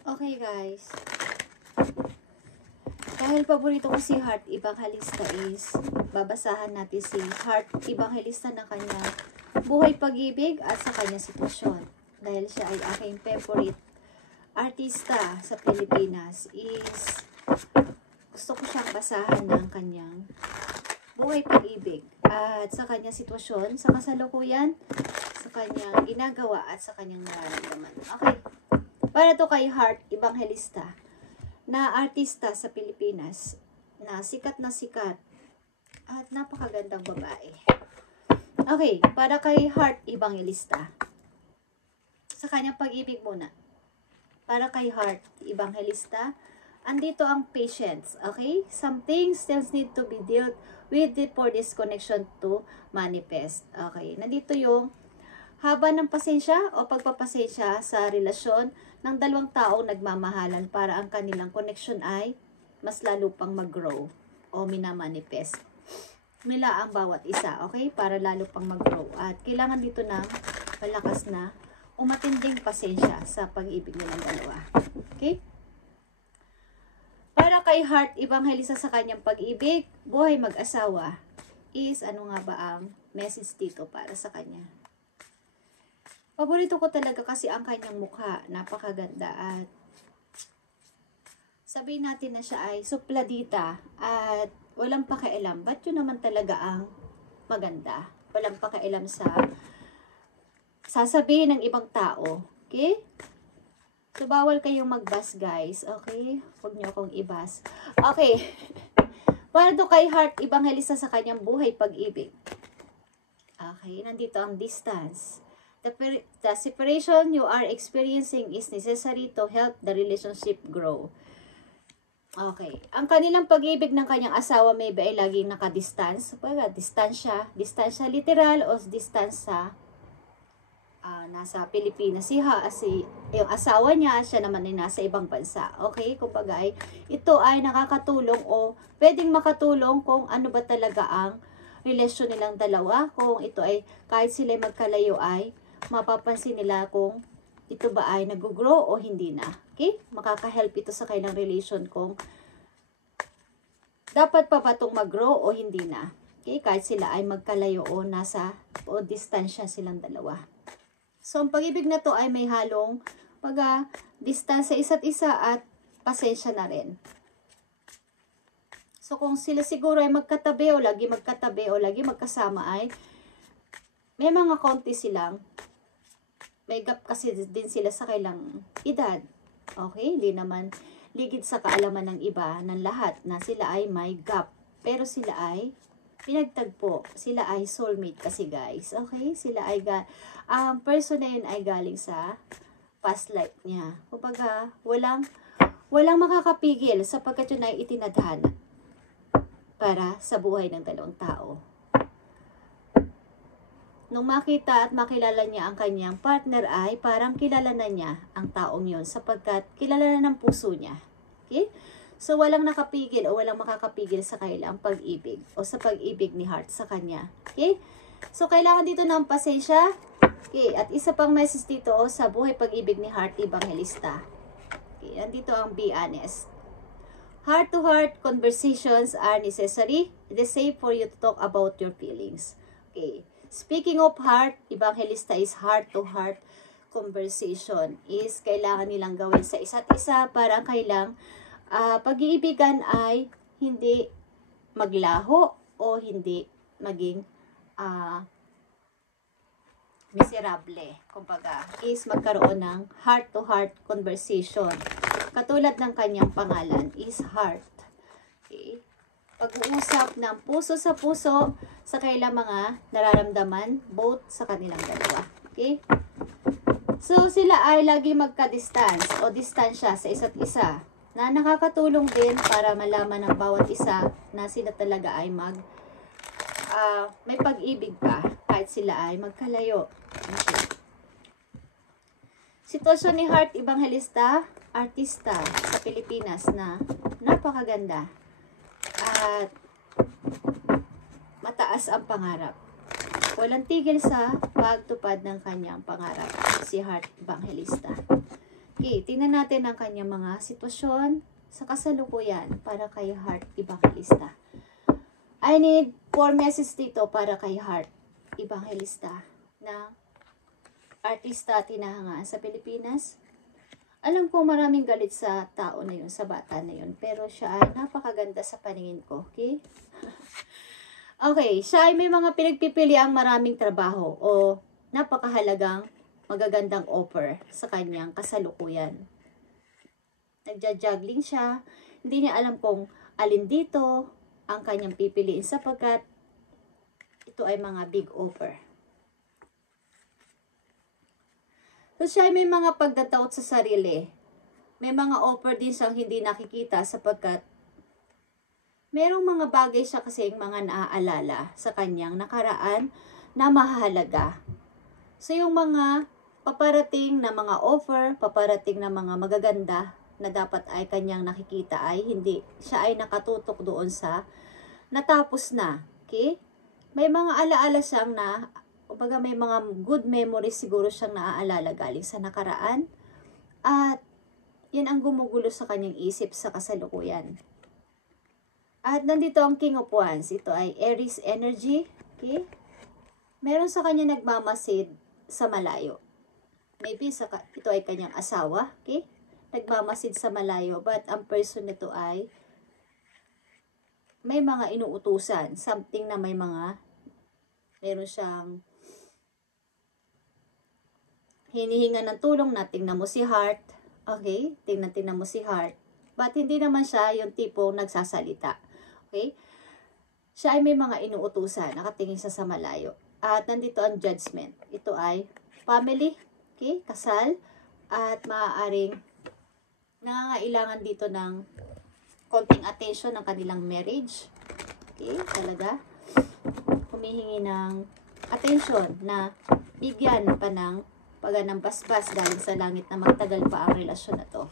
Okay guys, dahil paborito ko si Heart Evangelista is babasahan natin si Heart Evangelista ng kanyang buhay pag-ibig at sa kanyang sitwasyon. Dahil siya ay aking favorite artista sa Pilipinas is gusto ko siyang basahan ng kanyang buhay pag-ibig at sa kanyang sitwasyon, sa kasalukuyan, sa kanyang ginagawa at sa kanyang nararamdaman. Okay. Para to kay Heart Evangelista na artista sa Pilipinas na sikat at napakagandang babae. Okay, para kay Heart Evangelista. Sa kanyang pag-ibig muna. Para kay Heart Evangelista, andito ang patience, okay? Some things still need to be dealt with for this connection to manifest. Okay, nandito yung haba ng pasensya o pagpapasensya sa relasyon ng dalawang taong nagmamahalan para ang kanilang connection ay mas lalo pang mag-grow o minamanifest nila ang bawat isa, okay? Para lalo pang mag-grow. At kailangan dito ng malakas na umatinding pasensya sa pag-ibig nilang dalawa. Okay? Para kay Heart Evangelista sa kanyang pag-ibig, buhay mag-asawa is ano nga ba ang message dito para sa kanya? Paborito ko talaga kasi ang kanyang mukha, napakaganda at sabihin natin na siya ay supladita at walang pakialam. Ba't yun naman talaga ang maganda? Walang pakialam sa sasabihin ng ibang tao. Okay? So, bawal kayong mag-bas, guys. Okay? Huwag niyo akong i-bas. Okay. Para to kay Heart Evangelista sa kanyang buhay pag-ibig. Okay, nandito ang distance. The separation you are experiencing is necessary to help the relationship grow. Okay. Ang kanilang pag-ibig ng kanyang asawa may ba ay laging nakadistance? Distansya literal o distansya nasa Pilipinas. Yung asawa niya, siya naman ay nasa ibang bansa. Okay? Kumbaga ito ay nakakatulong o pwedeng makatulong kung ano ba talaga ang relasyon nilang dalawa. Kung ito ay kahit sila magkalayo ay mapapansin nila kung ito ba ay nag-grow o hindi na. Okay? Makaka-help ito sa kanilang relation kung dapat pa ba itong mag-grow o hindi na. Okay? Kahit sila ay magkalayo o o distansya silang dalawa. So, ang pag-ibig na to ay may halong distansya isa't isa at pasensya na rin. So, kung sila siguro ay magkatabi o lagi magkasama ay may mga konti silang may gap kasi din sila sa kailang edad. Okay? Hindi naman ligid sa kaalaman ng iba ng lahat na sila ay may gap. Pero sila ay pinagtagpo. Sila ay soulmate kasi guys. Okay? Sila ay ang person na yun ay galing sa past life niya. Kumbaga, walang makakapigil sapagkat yun ay itinadhana para sa buhay ng dalawang tao. Nung makita at makilala niya ang kanyang partner ay parang kilala na niya ang taong yon sapagkat kilala na ng puso niya. Okay? So, walang nakapigil o walang makakapigil sa kanilang pag-ibig o sa pag-ibig ni Heart sa kanya. Okay? So, kailangan dito ng pasensya. Okay? At isa pang message dito sa buhay pag-ibig ni Heart Evangelista. Okay? Nandito ang be honest. Heart-to-heart conversations are necessary. It is safe for you to talk about your feelings. Okay? Speaking of Heart Evangelista is heart-to-heart conversation is kailangan nilang gawin sa isa't isa para kailang pag-iibigan ay hindi maglaho o hindi maging miserable. Kumbaga, is magkaroon ng heart-to-heart conversation. Katulad ng kanyang pangalan is Heart. Okay? Pag-uusap ng puso sa puso sa kailang mga nararamdaman both sa kanilang dalawa. Okay? So, sila ay lagi magka-distance o distansya sa isa't isa na nakakatulong din para malaman ng bawat isa na sila talaga ay may pag-ibig pa kahit sila ay magkalayo. Okay. Sitwasyon ni Heart Evangelista, artista sa Pilipinas na napakaganda at mataas ang pangarap. Walang tigil sa pagtupad ng kanyang pangarap, si Heart Evangelista. Okay, tingnan natin ang kanyang mga sitwasyon sa kasalukuyan para kay Heart Evangelista. I need 4 messages dito para kay Heart Evangelista na artista at tinahangaan sa Pilipinas. Alam ko maraming galit sa tao na yun, sa bata na yun, pero siya ay napakaganda sa paningin ko, okay? Okay, siya ay may mga pinagpipili ang maraming trabaho o napakahalagang magagandang offer sa kanyang kasalukuyan. Nagja-juggling siya, hindi niya alam kung alin dito ang kanyang pipiliin sapagkat ito ay mga big offer. So siya ay may mga pagdadoubt sa sarili. May mga offer din siyang hindi nakikita sapagkat merong mga bagay siya kasing mga naaalala sa kanyang nakaraan na mahalaga. So yung mga paparating na mga offer, paparating na mga magaganda na dapat ay kanyang nakikita ay hindi. Siya ay nakatutok doon sa natapos na. Okay? May mga alaala siyang na, kumbaga may mga good memories siguro siyang naaalala galing sa nakaraan. At yun ang gumugulo sa kanyang isip sa kasalukuyan. At nandito ang King of Wands. Ito ay Aries energy. Okay? Meron sa kanya nagmamasid sa malayo. Maybe ito ay kanyang asawa, okay? Nagmamasid sa malayo, but ang person nito ay may mga inuutusan, something na meron siyang hinihinga ng tulong na tingnan mo si Heart, okay? Tingnan mo si Heart, but hindi naman siya yung tipo nagsasalita, okay? Siya ay may mga inuutusan, nakatingin siya sa malayo. At nandito ang Judgment. Ito ay family, okay, kasal, at maaaring nangangailangan dito ng konting attention ng kanilang marriage. Okay, talaga. Humihingi ng attention na bigyan pa ng paganang basbas galing sa langit na magtagal pa ang relasyon na to.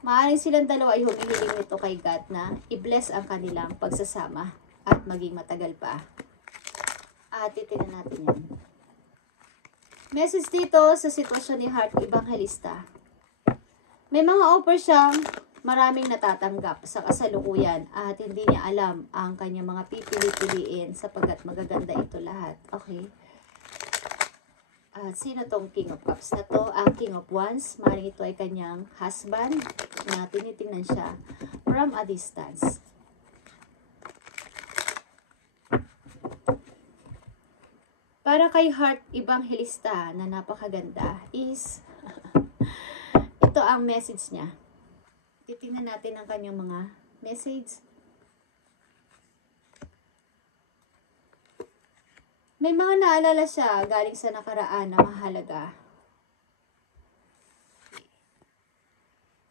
Maaaring silang dalawa ay humihiling nito kay God na i-bless ang kanilang pagsasama at maging matagal pa. At titignan natin yan. Message dito sa sitwasyon ni Heart Evangelista. May mga offer siyang maraming natatanggap sa kasalukuyan at hindi niya alam ang kanyang mga pipili-piliin sapagkat magaganda ito lahat. Okay? At sino tong King of Cups na to? Ang King of Wands. Maring ito ay kanyang husband na tinitingnan siya from a distance. Para kay Heart Evangelista na napakaganda is ito ang message niya. Titingnan natin ang kanyang mga message. May mga naalala siya galing sa nakaraan na mahalaga.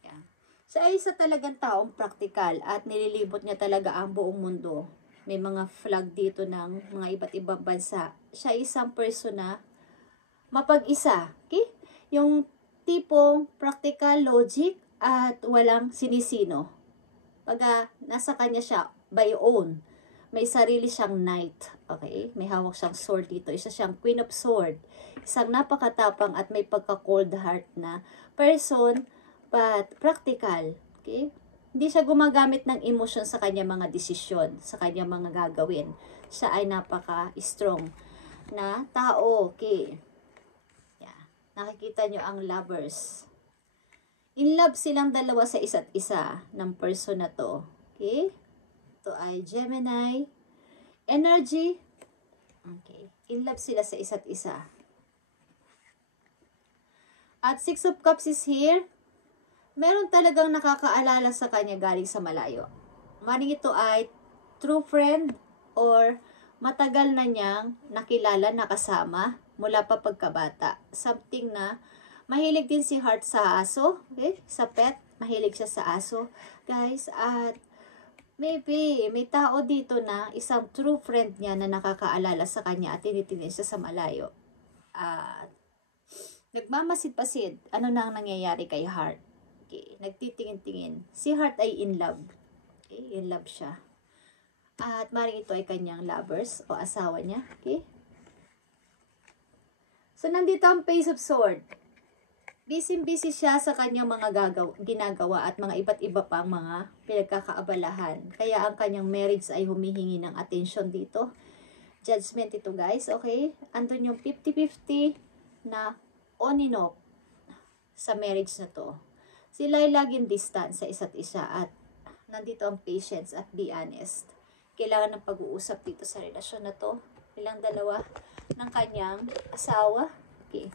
Yan. Siya ay isa talagang taong praktikal at nililibot niya talaga ang buong mundo. May mga flag dito ng mga iba't ibang bansa. Siya ay isang person na mapag-isa. Okay? Yung tipong practical, logic, at walang sinisino. Pag nasa kanya siya, by own, may sarili siyang knight. Okay? May hawak siyang sword dito. Isa siyang Queen of Sword. Isang napakatapang at may pagka-cold heart na person, but practical. Okay? Hindi siya gumagamit ng emotion sa kanya mga desisyon, sa kanya mga gagawin. Siya ay napaka-strong na tao. Okay. Yeah. Nakikita nyo ang lovers. In love silang dalawa sa isa't isa ng person na to. Okay? Ito ay Gemini energy. Okay. In love sila sa isa't isa. At Six of Cups is here. Meron talagang nakakaalala sa kanya galing sa malayo. Maring ito ay true friend or matagal na niyang nakilala, nakasama mula pa pagkabata. Something na mahilig din si Heart sa aso, okay? Sa pet, mahilig siya sa aso, guys. At maybe may tao dito na isang true friend niya na nakakaalala sa kanya at tinitingin siya sa malayo. At nagmamasid-pasid, ano na ang nangyayari kay Heart? Okay, nagtitingin-tingin. Si Heart ay in love. Okay, in love siya. At maring ito ay kanyang lovers o asawa niya. Okay? So, nandito ang Page of Sword. Busy siya sa kanyang mga ginagawa at mga iba't iba pang mga pinagkakaabalahan. Kaya ang kanyang marriage ay humihingi ng attention dito. Judgment ito guys, okay? Andun yung 50-50 na on and off sa marriage na to. Sila ay laging distant sa isa't isa at nandito ang patience at be honest. Kailangan ng pag-uusap dito sa relasyon na to. Ilang dalawa ng kanyang asawa. Okay.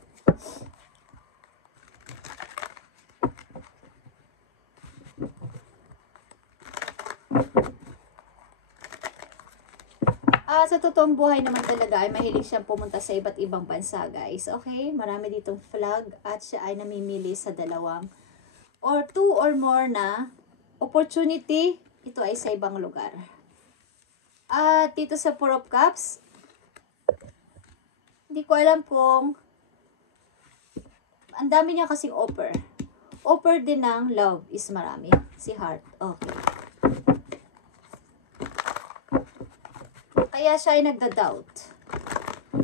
Sa totoong buhay naman talaga ay mahilig siyang pumunta sa iba't ibang bansa guys. Okay? Marami ditong flag at siya ay namimili sa dalawang or 2 or more na opportunity. Ito ay sa ibang lugar. At dito sa 4 of Cups, hindi ko alam kung ang dami niya kasing offer. Offer din ng love is marami. Si Heart. Okay. Kaya siya ay nagda-doubt.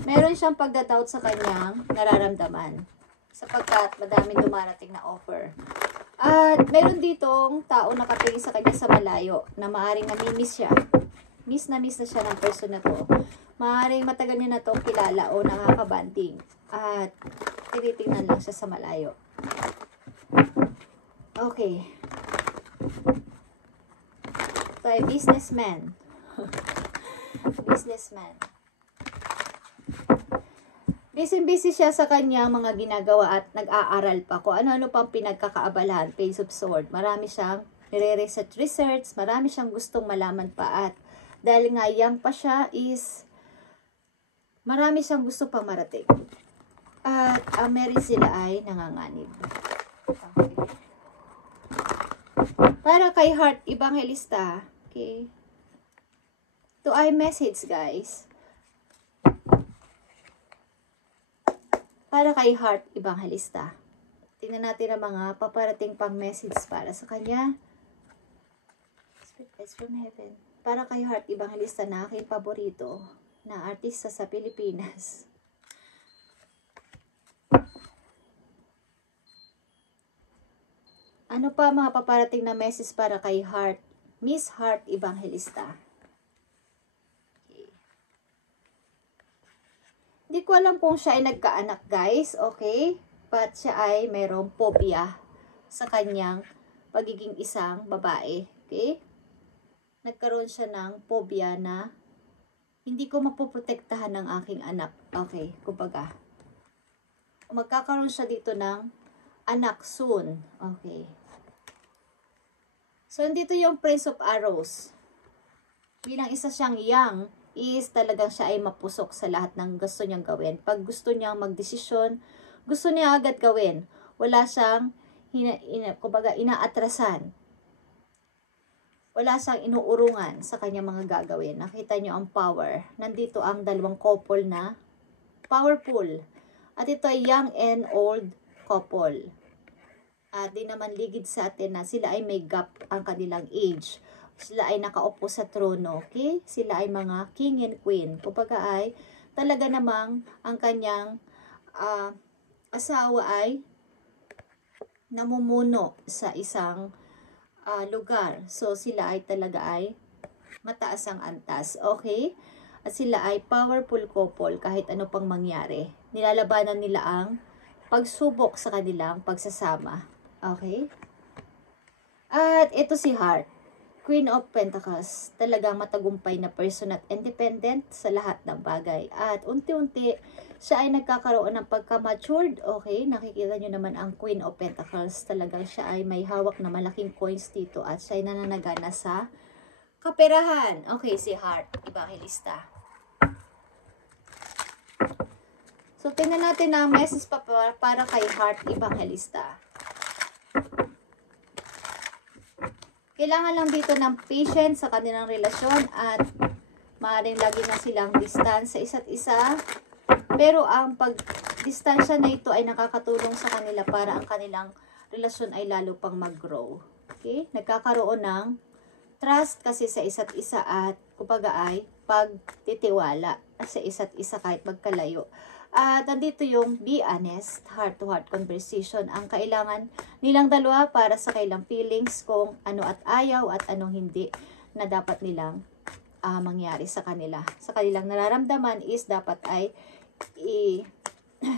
Meron siyang pagda-doubt sa kanyang nararamdaman. Sapagkat madaming dumarating na offer. At meron ditong tao nakatingin sa kanya sa malayo na maaaring namimiss siya. Miss na siya ng person na to. Maaaring matagal niya na to kilala o nakakabanding. At tinitingnan lang siya sa malayo. Okay. Ito ay businessman. Businessman. Busy siya sa kanyang mga ginagawa at nag-aaral pa kung ano-ano pang pinagkakaabalahan. Page of Sword. Marami siyang research, marami siyang gustong malaman pa at dahil nga young pa siya is marami siyang gusto pang marating. At ang marriage sila ay nanganganib. Okay. Para kay Heart Evangelista, okay, ito ay message guys. Para kay Heart Evangelista. Tingnan natin ang mga paparating pang message para sa kanya. Spirit guides from heaven. Para kay Heart Evangelista na aking paborito na artista sa Pilipinas. Ano pa mga paparating na message para kay Heart? Miss Heart Evangelista. Hindi ko alam kung siya ay nagkaanak guys, okay? But siya ay mayroong phobia sa kanyang pagiging isang babae, okay? Nagkaroon siya ng phobia na hindi ko mapoprotektahan ng aking anak, okay? Kumbaga, magkakaroon siya dito ng anak soon, okay? So, dito yung Prince of Arrows. Bilang isa siyang young, is talagang siya ay mapusok sa lahat ng gusto niyang gawin. Pag gusto niyang magdesisyon, gusto niya agad gawin. Wala siyang kumbaga inaatrasan. Wala siyang inuurungan sa kanyang mga gagawin. Nakita niyo ang power. Nandito ang dalawang couple na powerful. At ito ay young and old couple. At di naman ligid sa atin na sila ay may gap ang kanilang age. Sila ay nakaupo sa trono, okay? Sila ay mga king and queen. Kumbaga ay talaga namang ang kanyang asawa ay namumuno sa isang lugar. So sila ay talaga ay mataas ang antas, okay? At sila ay powerful couple kahit ano pang mangyari. Nilalabanan nila ang pagsubok sa kanilang pagsasama, okay? At ito si Heart. Queen of Pentacles, talagang matagumpay na person at independent sa lahat ng bagay. At unti-unti, siya ay nagkakaroon ng pagka-matured, okay? Nakikita nyo naman ang Queen of Pentacles. Talagang siya ay may hawak na malaking coins dito at siya ay nananagana sa kaperahan. Okay, si Heart Evangelista. So, tingnan natin ang message pa para kay Heart Evangelista. Kailangan lang dito ng patience sa kanilang relasyon at maaaring lagi na silang distance sa isa't isa. Pero ang pag-distansya na ito ay nakakatulong sa kanila para ang kanilang relasyon ay lalo pang mag-grow. Okay? Nagkakaroon ng trust kasi sa isa't isa at kumbaga ay pagtitiwala sa isa't isa kahit magkalayo. At nandito yung be honest, heart-to-heart conversation. Ang kailangan nilang dalawa para sa kailang feelings, kung ano at ayaw at anong hindi na dapat nilang mangyari sa kanila. Sa kanilang nararamdaman is dapat ay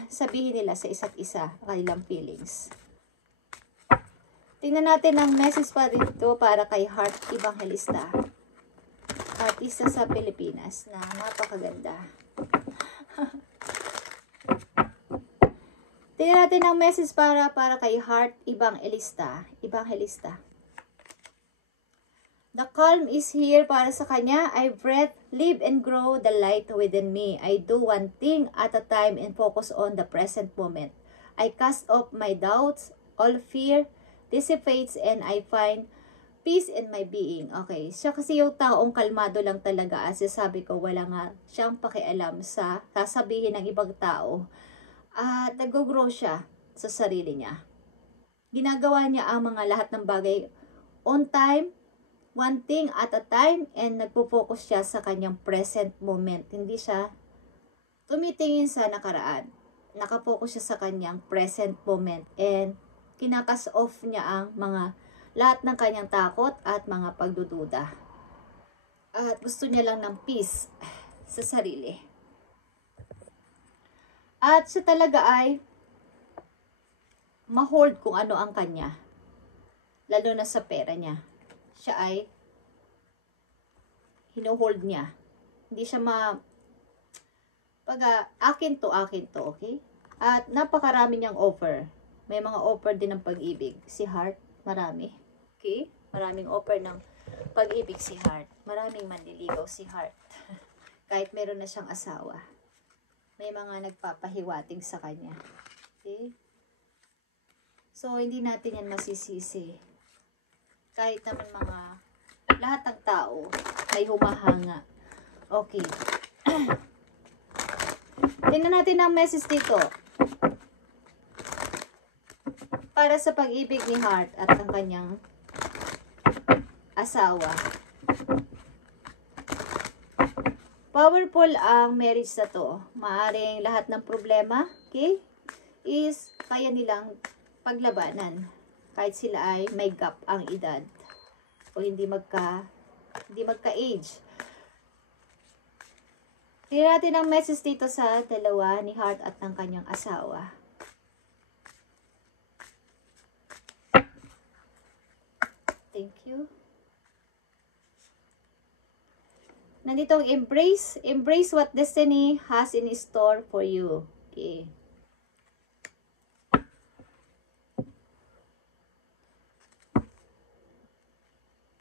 sabihin nila sa isa't isa ang kanilang feelings. Tingnan natin ang message pa dito para kay Heart Evangelista. Artista sa Pilipinas na napakaganda. Tingnan natin ang message para kay Heart Evangelista. The calm is here para sa kanya. I breathe, live and grow the light within me. I do one thing at a time and focus on the present moment. I cast off my doubts, all fear dissipates and I find peace in my being. Okay, siya kasi yung taong kalmado lang talaga. As sabi ko, wala nga siyang pakialam sa sasabihin ng ibang tao. At nag-grow siya sa sarili niya. Ginagawa niya ang mga lahat ng bagay on time, one thing at a time, and nagpo-focus siya sa kanyang present moment. Hindi siya tumitingin sa nakaraan. Nakapokus siya sa kanyang present moment and kinakas off niya ang mga lahat ng kanyang takot at mga pagdududa. At gusto niya lang ng peace sa sarili. At siya talaga ay ma-hold kung ano ang kanya. Lalo na sa pera niya. Siya ay hino-hold niya. Hindi siya akin to, okay? At napakarami niyang offer. May mga offer din ng pag-ibig. Si Heart, marami. Okay? Maraming offer ng pag-ibig si Heart. Maraming manliligaw si Heart. Kahit meron na siyang asawa. May mga nagpapahiwatig sa kanya. Okay? So, hindi natin yan masisisi. Kahit naman lahat ng tao ay humahanga. Okay. Tingnan natin ang message dito. Para sa pag-ibig ni Heart at ang kanyang asawa. Powerful ang marriage na to. Maaring lahat ng problema, okay, is kaya nilang paglabanan. Kahit sila ay may gap ang edad. O hindi magka-age. Tingnan natin ang message dito sa dalawa ni Heart at ng kanyang asawa. Thank you. Nandito ang embrace. Embrace what destiny has in store for you. Okay.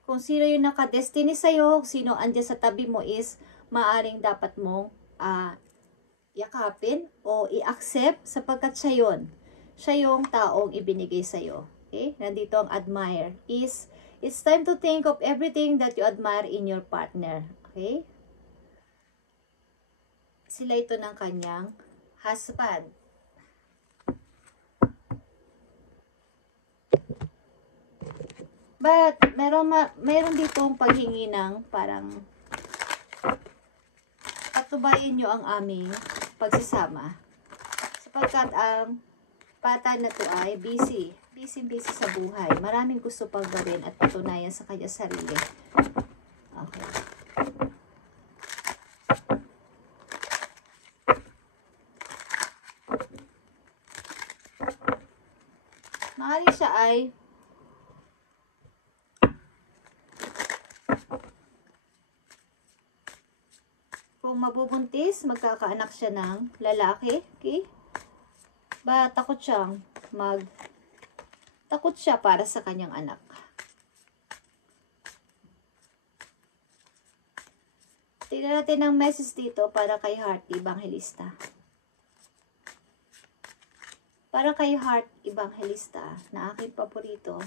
Kung sino yung naka-destiny sa'yo, sino andyan sa tabi mo is maaring dapat mong yakapin o i-accept sapagkat siya yun. Siya yung taong ibinigay sa'yo. Okay? Nandito ang admire is, it's time to think of everything that you admire in your partner. Okay? Sila ito ng kanyang husband. But, meron ditong paghingi ng parang patubayin nyo ang aming pagsasama. Sapagkat ang bata na to ay busy sa buhay. Maraming gusto pang gawin at patunayan sa kanya sarili. Okay. Maaari siya ay kung mabubuntis, magkakaanak siya ng lalaki, okay? Ba, takot siya para sa kanyang anak. Tingnan natin ang message dito para kay Heart Evangelista. Para kay Heart Evangelista, na aking paborito.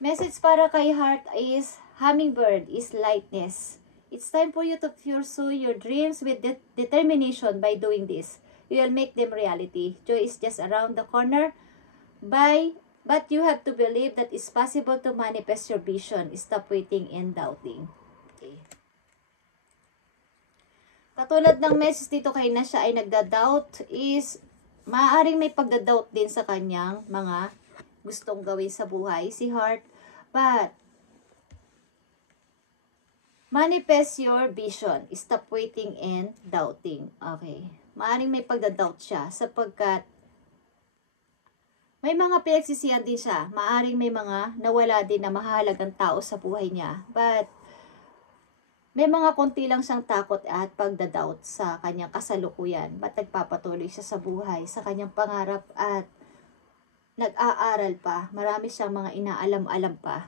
Message para kay Heart is, hummingbird is lightness. It's time for you to pursue your dreams with determination by doing this. You will make them reality. Joy is just around the corner. But you have to believe that it's possible to manifest your vision. Stop waiting and doubting. Okay. Katulad ng message dito kay na siya ay nagda-doubt is maaaring may pagda-doubt din sa kanyang mga gustong gawin sa buhay, si Heart. But, manifest your vision. Stop waiting and doubting. Okay. Maaaring may pagda-doubt siya sapagkat may mga pinagsisihan din siya. Maaaring may mga nawala din na mahalagang tao sa buhay niya. But, may mga konti lang siyang takot at pagda-doubt sa kanyang kasalukuyan. Ba't nagpapatuloy siya sa buhay, sa kanyang pangarap at nag-aaral pa. Marami siyang mga inaalam-alam pa.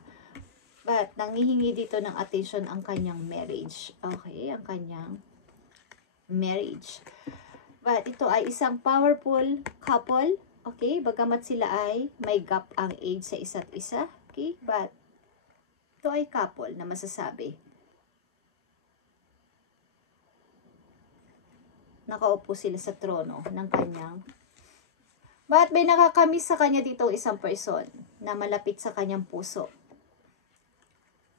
But nangihingi dito ng attention ang kanyang marriage. Okay, ang kanyang marriage. But ito ay isang powerful couple. Okay, bagamat sila ay may gap ang age sa isa't isa. Okay, but ito ay couple na masasabi. Nakaupo sila sa trono ng kanyang. But may nakakamiss sa kanya dito isang person na malapit sa kanyang puso.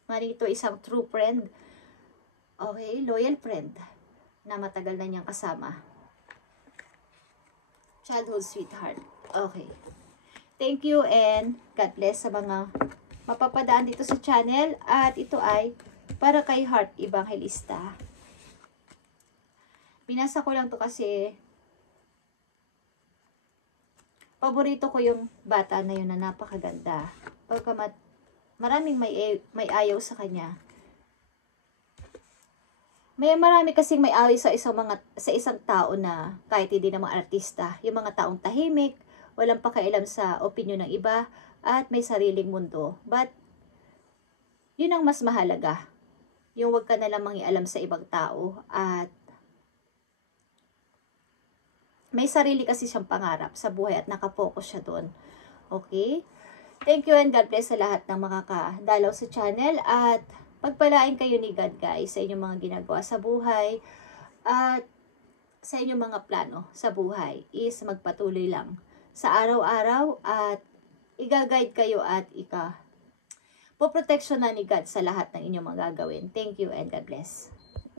Marito isang true friend. Okay, loyal friend na matagal na niyang kasama. Childhood sweetheart. Okay. Thank you and God bless sa mga mapapadaan dito sa channel. At ito ay para kay Heart Evangelista. Binasa ko lang to kasi paborito ko yung bata na yun na napakaganda. Pagkamat maraming may ayaw sa kanya. Marami kasing may away sa isang tao na kahit hindi naman artista, yung mga taong tahimik, walang pakialam sa opinyon ng iba at may sariling mundo. But yun ang mas mahalaga. Yung wag ka na lang mangialam sa ibang tao at may sarili kasi siyang pangarap sa buhay at nakapokus siya doon. Okay? Thank you and God bless sa lahat ng makakadalaw sa channel at pagpalain kayo ni God guys sa inyong mga ginagawa sa buhay at sa inyong mga plano sa buhay is magpatuloy lang sa araw-araw at i-guide kayo at poproteksyonan ni God sa lahat ng inyong mga gagawin. Thank you and God bless.